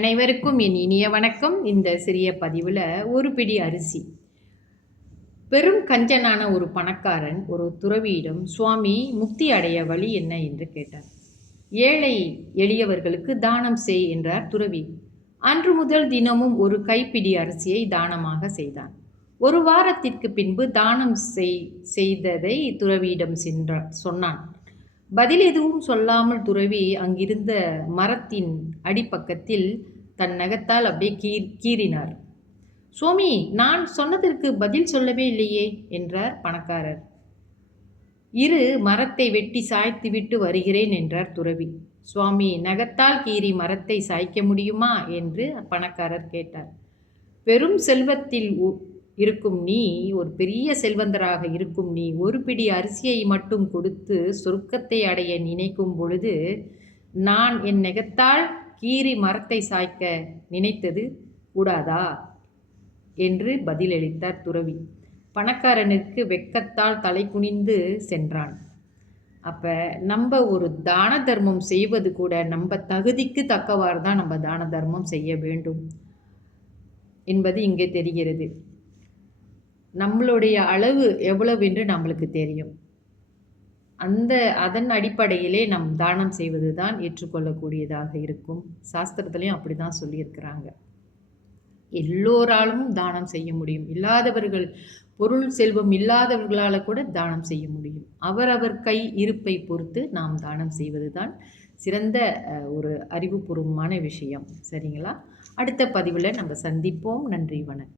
அனைவருக்கும் என் இனிய வணக்கம். இந்த சிறிய பதிவில் ஒரு பிடி அரிசி. பெரும் கஞ்சனான ஒரு பணக்காரன் ஒரு துறவியிடம், சுவாமி, முக்தி அடைய வழி என்ன என்று கேட்டார். ஏழை எளியவர்களுக்கு தானம் செய் என்றார் துறவி. அன்று முதல் தினமும் ஒரு கைப்பிடி அரிசியை தானமாக செய்தான். ஒரு வாரத்திற்கு பின்பு தானம் செய்ததை துறவியிடம் சொன்னான். பதில் எதுவும் சொல்லாமல் துறவி அங்கிருந்த மரத்தின் அடிப்பக்கத்தில் தன் நகத்தால் அப்படியே கீறினார். சுவாமி, நான் சொன்னதற்கு பதில் சொல்லவே இல்லையே என்றார் பணக்காரர். இரு, மரத்தை வெட்டி சாய்த்துவிட்டு வருகிறேன் என்றார் துறவி. சுவாமி, நகத்தால் கீறி மரத்தை சாய்க்க முடியுமா என்று பணக்காரர் கேட்டார். பெரும் செல்வத்தில் இருக்கும் நீ, ஒரு பெரிய செல்வந்தராக இருக்கும் நீ, ஒரு பிடி அரிசியை மட்டும் கொடுத்து சொர்க்கத்தை அடைய நினைக்கும் பொழுது நான் என் நெகத்தால் கீறி மரத்தை சாய்க்க நினைத்தது கூடாதா என்று பதிலளித்தார் துறவி. பணக்காரனுக்கு வெட்கத்தால் தலை குனிந்து சென்றான். அப்போ நம்ம ஒரு தான தர்மம் செய்வது கூட நம்ம தகுதிக்கு தக்கவாறு தான் நம்ம தான தர்மம் செய்ய வேண்டும் என்பது இங்கே தெரிகிறது. நம்மளுடைய அளவு எவ்வளவு என்று நம்மளுக்கு தெரியும். அதன் அடிப்படையிலே நம் தானம் செய்வது தான் ஏற்றுக்கொள்ளக்கூடியதாக இருக்கும். சாஸ்திரத்துலேயும் அப்படி தான் சொல்லியிருக்கிறாங்க. எல்லோராலும் தானம் செய்ய முடியும். இல்லாதவர்கள், பொருள் செல்வம் இல்லாதவர்களால் கூட தானம் செய்ய முடியும். அவரவர் கை இருப்பை பொறுத்து நாம் தானம் செய்வது தான் சிறந்த ஒரு அறிவுபூர்வமான விஷயம். சரிங்களா? அடுத்த பதிவில் நம்ம சந்திப்போம். நன்றி, வணக்கம்.